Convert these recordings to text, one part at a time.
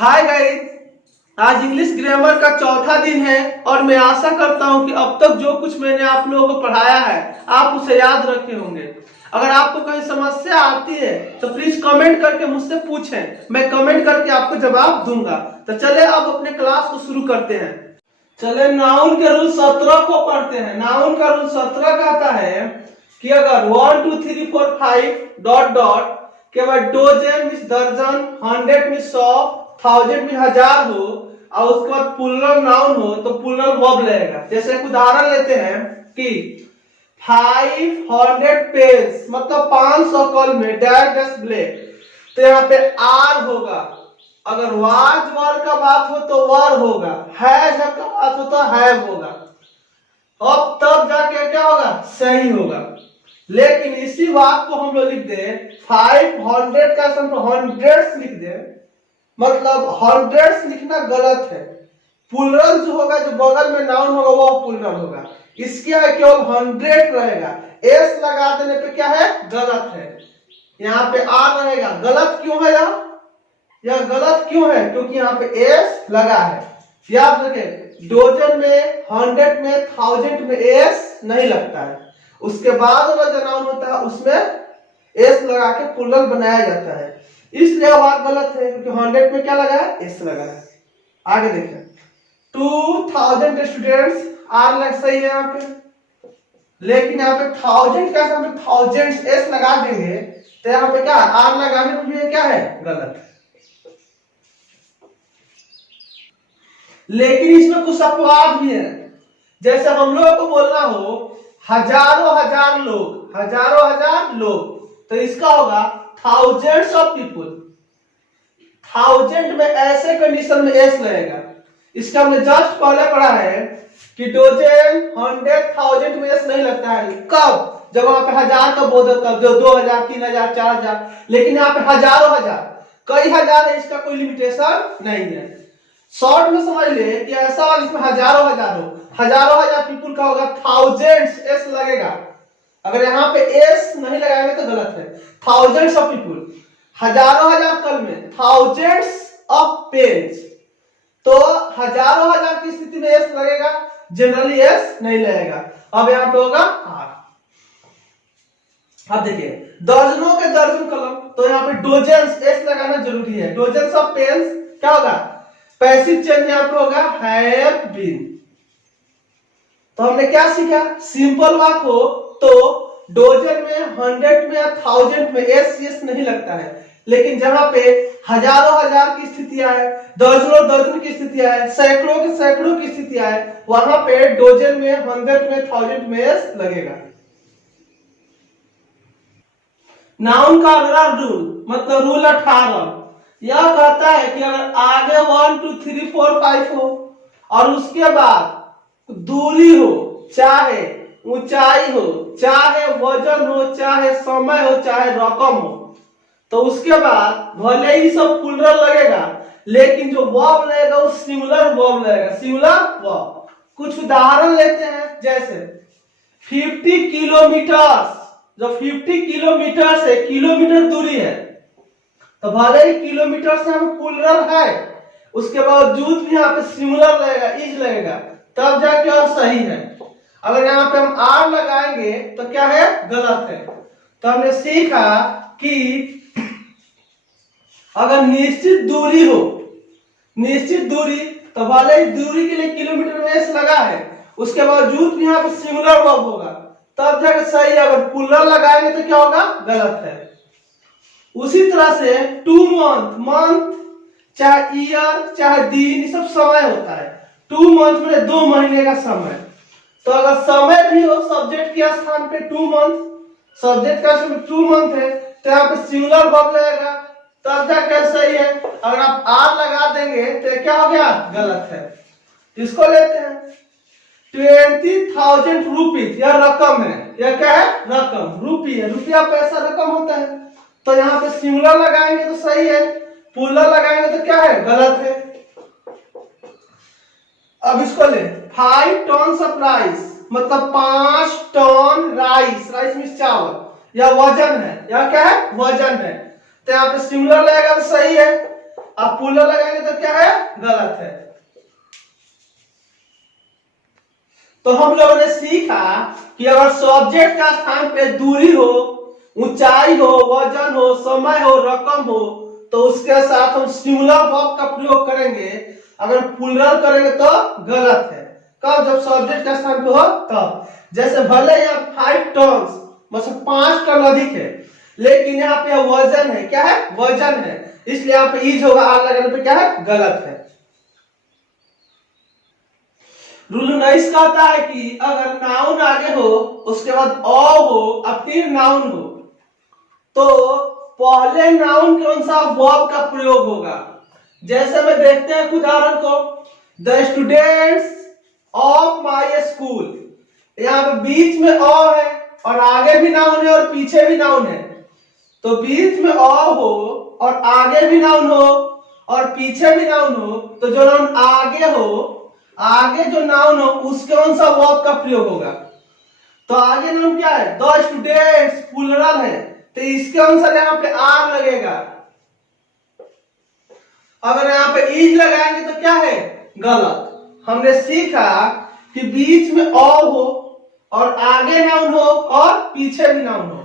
Hi guys, आज English grammar का चौथा दिन है और मैं आशा करता हूं कि अब तक जो कुछ मैंने आप लोगों को पढ़ाया है आप उसे याद रखे होंगे। अगर आपको कहीं समस्या आती है तो प्लीज कमेंट करके मुझसे पूछें, मैं कमेंट करके आपको जवाब दूंगा। तो चले अब अपने क्लास को शुरू करते हैं। चले नाउन के रूल 17 को पढ़ते हैं। नाउन का रूल 17 कहता है कि अगर 1 2 3 4 5 डॉट डॉट के बाद डोजन मीन्स दर्जन, 100 मीन्स 100, 1000 मीन्स 1000 हो और उसके बाद प्लूरल नाउन हो तो प्लूरल वर्ब लगेगा। जैसे एक उदाहरण लेते हैं कि 500 पेन्स मतलब 500 कलमें डैश डैश ब्लेड, तो यहाँ पे आर होगा। अगर वाज वर का बात हो तो वर होगा, हैज का बात हो तो हैव होगा। अब तब जाके क्या होगा, सही होगा। लेकिन इसी बात को हम लोग लिख दे 500 का हंड्रेड्स लिख दे, मतलब हंड्रेड्स लिखना गलत है। प्लूरल जो होगा, जो बगल में नाउन होगा वो प्लूरल होगा। इसके आगे केवल 100 रहेगा, एस लगा देने पे क्या है, गलत है। यहाँ पे आर रहेगा, गलत क्यों है यह गलत क्यों है, क्योंकि यहाँ पे एस लगा है। याद रखें, डोजन में, 100 में, 1000 में एस नहीं लगता है। उसके बाद वाला जो नाउन होता है उसमें एस लगा के प्लूरल बनाया जाता है, इसलिए बात गलत है क्योंकि 100 में क्या लगा है, एस लगा है। आगे देखें, 2000 स्टूडेंट्स, आर लग सही है यहाँ पे, लेकिन यहाँ पे 1000 का सामने थाउजेंड्स एस लगा देंगे तो यहाँ पे क्या आर लगाने पर भी क्या है, गलत। लेकिन इसमें कुछ अपवाद भी है। जैसे हम लोगों को बोलना हो हजारों हजार लोग, हजारों हजार लोग, तो इसका होगा थाउजेंड्स ऑफ पीपुल। 1000 में ऐसे कंडीशन में एस लगेगा। इसका हमने जस्ट पहले पढ़ा है कि डोजन, 100, 1000 में एस नहीं लगता है। कब, जब वहां पे हजार का बोध होता है, जो 2000, 3000, 4000, लेकिन यहाँ पे हजारों हजार, कई हजार है, इसका कोई लिमिटेशन नहीं है। शॉर्ट में समझ ले कि ऐसा होगा जिसमें हजारों हजार हो, हजारों हजार पीपुल का होगा थाउजेंड्स एस लगेगा। अगर यहाँ पे एस नहीं लगाएंगे तो गलत है। थाउजेंड्स ऑफ पीपुल, हजारों हजार कल में, थाउजेंड्स ऑफ पेन्स, तो हजारों हजार की स्थिति में एस लगेगा, जनरली एस नहीं लगेगा। अब यहाँ पे होगा आर। अब देखिए, दर्जनों के दर्जन कलम, तो यहाँ पे डोजन्स एस लगाना जरूरी है। डोजन्स ऑफ पेन्स क्या होगा, पैसिव चेंज यहाँ पे होगा हैव बीन। तो हमने क्या सीखा, सिंपल वाक हो तो डोजन में, 100 में या 1000 में एस नहीं लगता है, लेकिन जहां पे हजारों हजार की स्थितियां है, दर्जनों दर्जन की स्थितियां है, सैकड़ों के सैकड़ों की स्थितियां है, वहां पे डोजन में, 100 में, 1000 में एस लगेगा। नाउन का अगला रूल मतलब रूल 18 यह कहता है कि अगर आगे 1 2 3 4 5 हो और उसके बाद दूरी हो, चाहे ऊंचाई हो, चाहे वजन हो, चाहे समय हो, चाहे रकम हो, तो उसके बाद भले ही सब प्लूरल लगेगा, लेकिन जो वर्ब लगेगा वो सिंगुलर वर्ब लगेगा, सिंगुलर वर्ब। कुछ उदाहरण लेते हैं, जैसे 50 किलोमीटर, जो 50 किलोमीटर से किलोमीटर दूरी है, तो भले ही किलोमीटर से हमें प्लूरल है, उसके बावजूद भी यहाँ पे सिंगुलर लगेगा, इज लगेगा, तब जाके और सही है। अगर यहाँ पे हम आर लगाएंगे तो क्या है, गलत है। तो हमने सीखा कि अगर निश्चित दूरी हो, निश्चित दूरी, तो भले ही दूरी के लिए किलोमीटर में एस लगा है, उसके बावजूद भी यहाँ पे सिंगुलर वर्ब होगा, तब जाके सही है। अगर प्लूरल लगाएंगे तो क्या होगा, गलत है। उसी तरह से 2 मंथ, मंथ चाहे ईयर चाहे दिन, ये सब समय होता है। 2 मंथ में 2 महीने का समय, तो अगर समय भी हो सब्जेक्ट के स्थान पे 2 मंथ, सब्जेक्ट का समय 2 मंथ है, तो यहाँ पे सिंगुलर वर्ब लगेगा, तब जाके सही है। अगर आप आर लगा देंगे तो क्या हो गया, गलत है। इसको लेते हैं 20,000 रुपीज, यह रकम है, यह क्या है, रकम, रुपी है, रुपया पैसा रकम होता है, तो यहाँ पे सिंगुलर लगाएंगे तो सही है, प्लूरल लगाएंगे तो क्या है, गलत है। अब इसको ले 5 टन ऑफ राइस, मतलब 5 टन राइस, राइस मीन्स चावल, या वजन है, या क्या है, वजन है, तो यहाँ पे सिंगुलर लगेगा तो सही है। अब पुलर लगाएंगे तो क्या है, गलत है। तो हम लोगों ने सीखा कि अगर सब्जेक्ट का स्थान पे दूरी हो, ऊंचाई हो, वजन हो, समय हो, रकम हो, तो उसके साथ हम सिंगुलर वर्ब का प्रयोग करेंगे। अगर प्लूरल करेंगे तो गलत है। कब, जब सब्जेक्ट का स्थान पे हो तब। जैसे भले यहाँ 5 टन मतलब 5 टन अधिक है, लेकिन यहाँ पे वजन है, क्या है, वजन है, इसलिए यहाँ पे इज होगा, आर लगाने पे क्या है, गलत है। रूल 19 कहता है कि अगर नाउन आगे हो, उसके बाद अ हो और फिर नाउन हो, तो पहले नाउन के अनुसार वर्ब का प्रयोग होगा। जैसे में देखते हैं उदाहरण को, the students of my school, यहाँ पे बीच में अ है और आगे भी नाउन है और पीछे भी नाउन है। तो बीच में अ हो और आगे भी नाउन हो और पीछे भी नाउन हो, तो जो नाउन आगे हो, आगे जो नाउन हो उसके अनुसार वर्ब का प्रयोग होगा। तो आगे नाउन क्या है, द स्टूडेंट्स, प्लूरल है, तो इसके अनुसार यहाँ पे आर लगेगा। अगर यहाँ पे इज लगाएंगे तो क्या है, गलत। हमने सीखा कि बीच में अ हो और आगे नाउन हो और पीछे भी नाउन हो,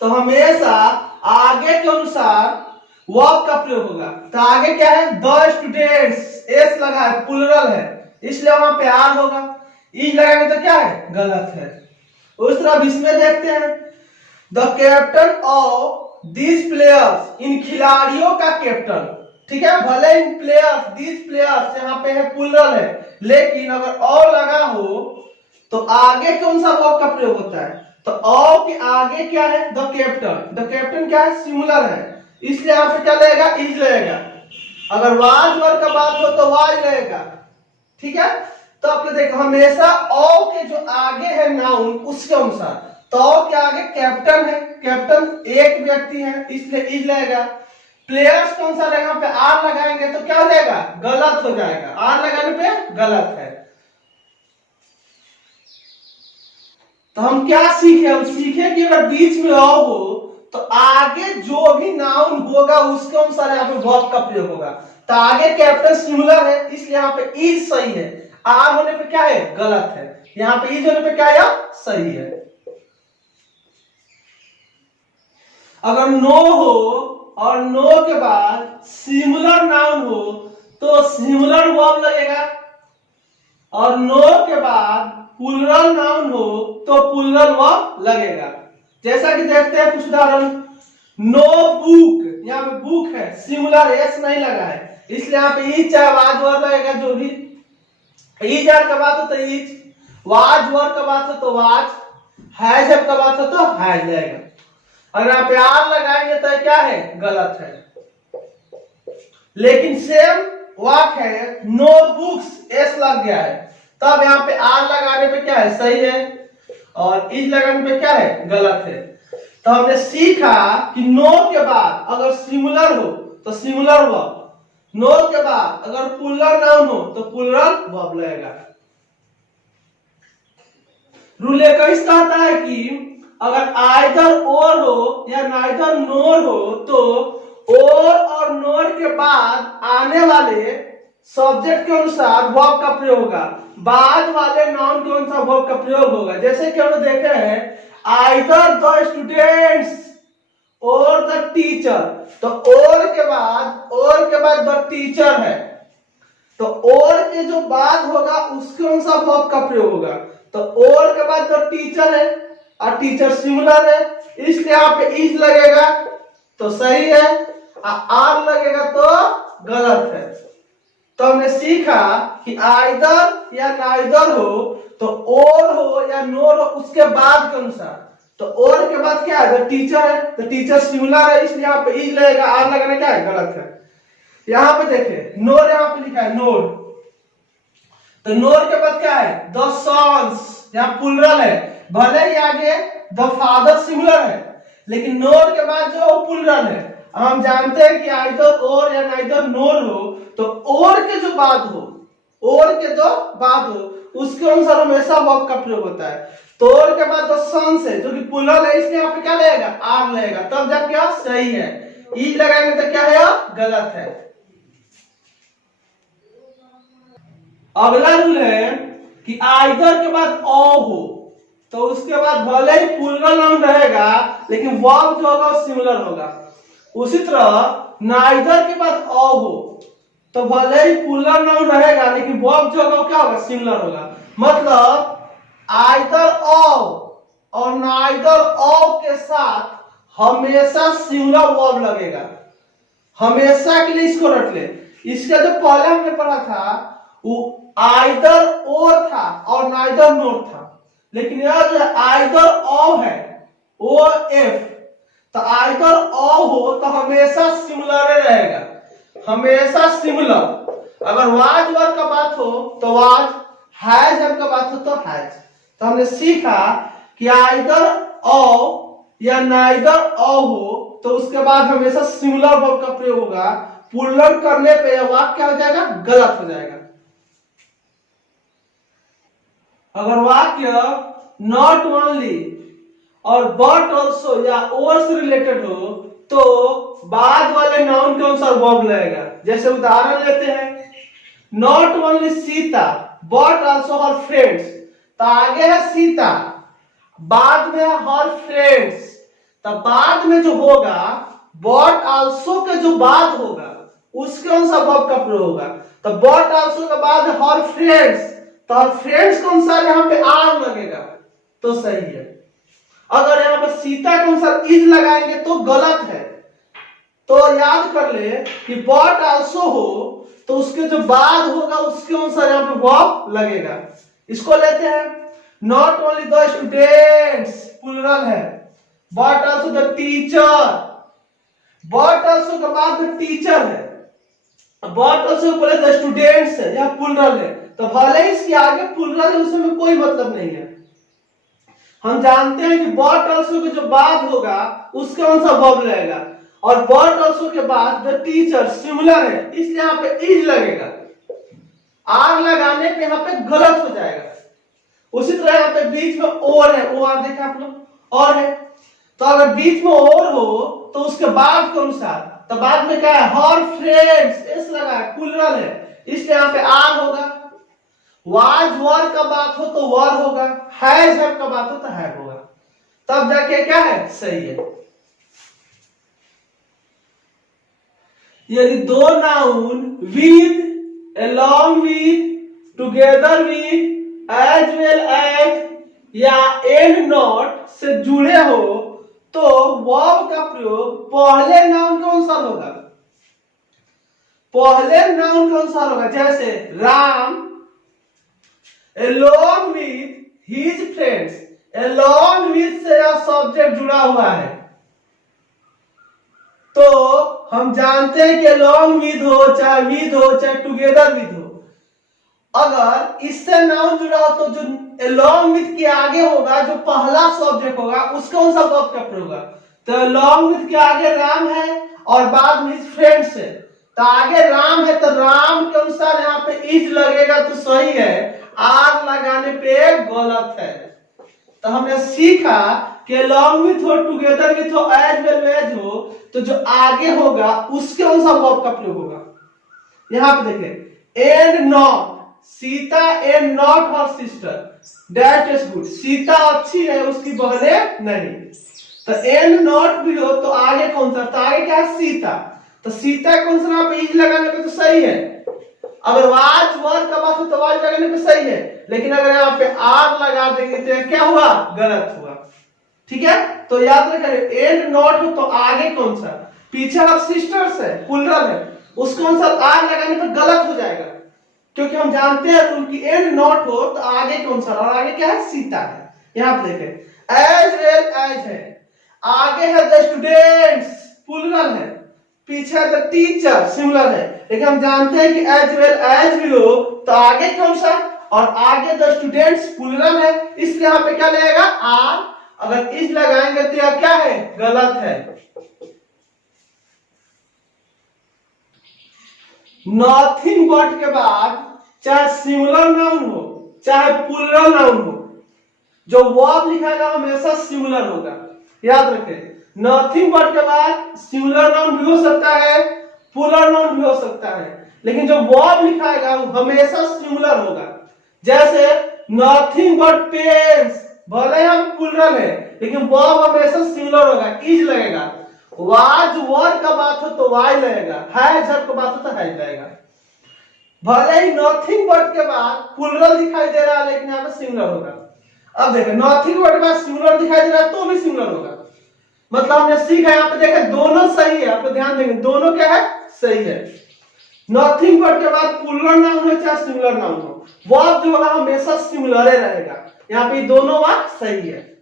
तो हमेशा आगे के अनुसार वर्ब का प्रयोग होगा। तो आगे क्या है, द स्टूडेंट्स, एस लगा है, प्लूरल है, इसलिए वहां पे आर होगा। इज लगाएंगे तो क्या है, गलत है। उस तरह इसमें देखते हैं, the captain of this players, इन खिलाड़ियों का कैप्टन, ठीक है, भले इन प्लेयर्स, दिस प्लेयर्स यहाँ पे है, प्लूरल है, लेकिन अगर और लगा हो तो आगे कौन सा वर्ब का प्रयोग होता है, तो ऑ के आगे क्या है, द कैप्टन, द कैप्टन क्या है, सिंगुलर है, इसलिए यहाँ पे क्या लगेगा, इज लगेगा। अगर वाज वर्ब का बात हो तो वाज लगेगा, ठीक है। तो आपने देखो हमेशा ऑ के जो आगे है नाउन उसके अनुसार, तो ऑ के आगे कैप्टन है, कैप्टन एक व्यक्ति है, इसलिए इज लगेगा। प्लेयर्स कौन सा लगेगा, पे आर लगाएंगे तो क्या हो जाएगा, गलत हो जाएगा, आर लगाने पे गलत है। तो हम क्या सीखे, हम सीखे कि अगर बीच में अ हो तो आगे जो भी नाउन होगा उसके अनुसार यहाँ पे वर्ब का प्रयोग होगा। तो आगे कैप्टन सिंगुलर है, इसलिए यहाँ पे इज सही है, आर होने पे क्या है, गलत है। यहाँ पे इज होने पे क्या है, सही है। अगर नो हो और नो के बाद सिंगुलर नाउन हो तो सिंगुलर वर्ब लगेगा, और नो के बाद प्लूरल नाउन हो तो प्लूरल वर्ब लगेगा। जैसा कि देखते हैं कुछ उदाहरण, नो बुक, यहाँ पे बुक है, सिंगुलर, एस नहीं लगा है, इसलिए यहाँ पे इज चाहे वाज वर्ब लगेगा, जो भी इज आर का बात हो तो इज, वाज वर्ब का बात हो तो वाज, हैज का बात हो तो हैज लगेगा। अगर यहाँ पे आर लगाएंगे तो क्या है, गलत है। लेकिन सेम वाक है, नो बुक्स, एस लग गया है, तब यहाँ पे आर लगाने पे क्या है, सही है, और इज लगाने पे क्या है, गलत है। तो हमने सीखा कि नो के बाद अगर सिंगुलर हो तो सिंगुलर वर्ब, नो के बाद अगर प्लूरल नाउन हो तो प्लूरल वर्ब लगेगा। रूल 21 कहता है कि अगर आइदर और हो या नाइदर नोर हो तो और नोर के बाद आने वाले सब्जेक्ट के अनुसार वर्ब का प्रयोग होगा, बाद वाले नाउन के अनुसार वर्ब का प्रयोग होगा। जैसे कि हमने देखे हैं, आइदर द स्टूडेंट्स और द टीचर, तो और के बाद द टीचर है, तो और के जो बाद होगा उसके अनुसार वर्ब का प्रयोग होगा। तो और के बाद द टीचर है और टीचर सिंगुलर है, इसलिए यहाँ पे इज लगेगा तो सही है, आर लगेगा तो गलत है। तो हमने सीखा कि आइदर या नाइदर हो तो और हो या नोर हो उसके बाद के अनुसार, तो और के बाद क्या है, टीचर है, तो टीचर सिंगुलर है, इसलिए यहाँ पे इज लगेगा, आर लगाना क्या है, गलत है। यहाँ पे देखिए नोर, यहाँ पे लिखा है नोर, तो नोर के बाद क्या है, द सन्स, यहाँ प्लूरल है, भले ही आगे द फादर सिंगुलर है, लेकिन नोर के बाद जो प्लूरल है। हम जानते हैं कि आइदर और या नाइदर नोर हो तो और के जो बाद हो, और के जो बाद हो उसके अनुसार हमेशा वर्ब का प्रयोग होता है। तो और के बाद द सन्स है जो कि प्लूरल है, इसलिए यहाँ पे क्या लगेगा, आर लगेगा, तब जाके क्या सही है। इज लगाएंगे तो क्या है, गलत है। अगला रूल है कि आइदर के बाद ओ हो तो उसके बाद भले ही प्लूरल नाउन रहेगा लेकिन वर्ब जो होगा वो सिंगुलर होगा। उसी तरह नाइदर के बाद ओ हो तो भले ही प्लूरल नाउन रहेगा लेकिन वर्ब जो होगा वो क्या होगा, सिंगुलर होगा। मतलब आइदर ओ और नाइदर ओ के साथ हमेशा सिंगुलर वर्ब लगेगा, हमेशा के लिए इसको रख ले। इसका जो पहले हमने पढ़ा था वो आइदर और था और नाइदर नोट था, लेकिन यह जो आइदर ओ है ओ एफ, तो आइदर ओ हो तो हमेशा सिंगुलर रहेगा, हमेशा सिंगुलर। अगर वाज वर्ड का बात हो तो वाज, हैज वर्ड का बात हो तो हैज। तो हमने सीखा कि आइदर ओ या नाइदर ओ हो तो उसके बाद हमेशा सिंगुलर वर्ब का प्रयोग होगा। प्लूरल करने पे यह वाक्य क्या हो जाएगा, गलत हो जाएगा। अगर वाक्य नॉट ओनली और बट ऑल्सो या और से रिलेटेड हो तो बाद वाले नाउन के अनुसार वर्ब लगेगा। जैसे उदाहरण लेते हैं, not only Sita but also her friends, तो आगे है सीता, बाद में है हर फ्रेंड्स, तो बाद में जो होगा बट ऑल्सो के जो बाद होगा उसके अनुसार वर्ब का प्रयोग होगा। तो बट ऑल्सो के बाद हर फ्रेंड्स, तो हर फ्रेंड्स के अनुसार यहाँ पे आर लगेगा तो सही है। अगर यहाँ पर सीता के अनुसार इज लगाएंगे तो गलत है। तो याद कर ले कि बट ऑल्सो हो तो उसके जो बाद होगा उसके अनुसार यहाँ पे वर्ब लगेगा। इसको लेते हैं, not only the students plural है, but also the teacher, but also के बाद द टीचर है, बट ऑल्सो बोले द स्टूडेंट्स है, यह प्लूरल है, तो भले ही इसके आगे प्लूरल है उसमें कोई मतलब नहीं है। हम जानते हैं कि बट ऑल्सो के जो बाद होगा उसके अनुसार वर्ब लगेगा, और बट ऑल्सो के बाद द टीचर सिंगुलर है इसलिए यहाँ पे इज लगेगा। आर लगाने पे यहाँ पे गलत हो जाएगा। उसी तरह यहाँ पे बीच में और है, ओ आर देखा आप लोग, और है, तो अगर बीच में और हो तो उसके बाद के अनुसार, तो बाद में क्या है, हर फ्रेंड्स एस लगा है, प्लूरल है इसलिए यहाँ पे आर होगा। वाज वर का बात हो तो वर होगा, हैज हैव का बात हो तो हैव होगा, तब जाके क्या है, सही है। यदि दो noun with, along with, together with, as well as या and not से जुड़े हो तो वर्ब का प्रयोग पहले नाउन के अनुसार होगा, पहले नाउन के अनुसार होगा। जैसे Ram along with his friends, along with से या सब्जेक्ट जुड़ा हुआ है तो हम जानते हैं कि along with हो चाहे with हो चाहे together with हो, अगर इससे नाउन जुड़ा हो तो जो along with के आगे होगा जो पहला सब्जेक्ट होगा उसका अनुसार वर्ब का प्रयोग होगा। तो along with के आगे राम है और बाद में his friends है, तो आगे राम है तो राम के अनुसार यहाँ पे इज लगेगा तो सही है, आर लगाने पे गलत है। तो हमने सीखा कि along with हो, together with हो, as well as हो तो जो आगे होगा उसके अनुसार वर्ब का प्रयोग होगा। यहाँ पे देखें, and not Sita and not her sister, that is good, Sita अच्छी है उसकी बहनें नहीं। तो एंड नॉट भी हो तो आगे कौन सा, तो आगे क्या है, सीता, तो सीता कौन सा यहाँ पे इज लगाने पे तो सही है। अगर वाज वर्ड का बात हो तो वाज लगाने पे सही है, लेकिन अगर यहाँ पे आर लगा देंगे तो क्या हुआ, गलत हुआ। ठीक है, तो याद रखें एंड नॉट हो तो आगे कौन सा, पीछे हर सिस्टर्स है, प्लूरल है, उसको अनुसार आर लगाने पे गलत हो जाएगा, क्योंकि हम जानते हैं उनकी एंड नॉट हो तो आगे कौन सा, और आगे क्या है, सीता है। यहां पे देखें एज वेल एज है, आगे है द स्टूडेंट्स प्लूरल है, पीछे द टीचर सिंगुलर है, लेकिन हम जानते हैं कि एज वेल एज भी हो तो आगे कौन सा, और आगे द स्टूडेंट्स प्लूरल है इसलिए यहां पे क्या लगेगा, आर। अगर इज लगाएंगे तो यह क्या है, गलत है। नथिंग बट के बाद चाहे सिंगुलर नाउन हो चाहे प्लूरल नाउन हो, जो वर्ब लिखाएगा हमेशा सिंगुलर होगा। याद रखें, नथिंग बट के बाद सिंगुलर नाउन भी हो सकता है, प्लूरल नाउन भी हो सकता है, लेकिन जो वर्ब लिखाएगा वो हमेशा सिंगुलर होगा। जैसे नथिंग बट पेन्स, भले यहाँ प्लूरल है लेकिन वर्ब हमेशा सिंगुलर होगा, इज लगेगा। वाज वर का बात हो तो वाई लगेगा, हैज का बात हो तो हैज लगेगा। भले ही नथिंग बट के बाद प्लूरल दिखाई दे रहा है लेकिन यहाँ पे सिंगुलर होगा। अब देखें नथिंग बट के बाद सिंगुलर दिखाई दे रहा है तो भी सिंगुलर होगा। मतलब हमने सीखा यहाँ पे देखें दोनों सही है, आपको ध्यान देंगे दोनों क्या है, सही है। नथिंग बट के बाद प्लूरल नाउन हो चाहे सिंगुलर नाउन हो, वर्ब जो होगा हमेशा सिंगुलर रहेगा। यहाँ पे दोनों बात सही है।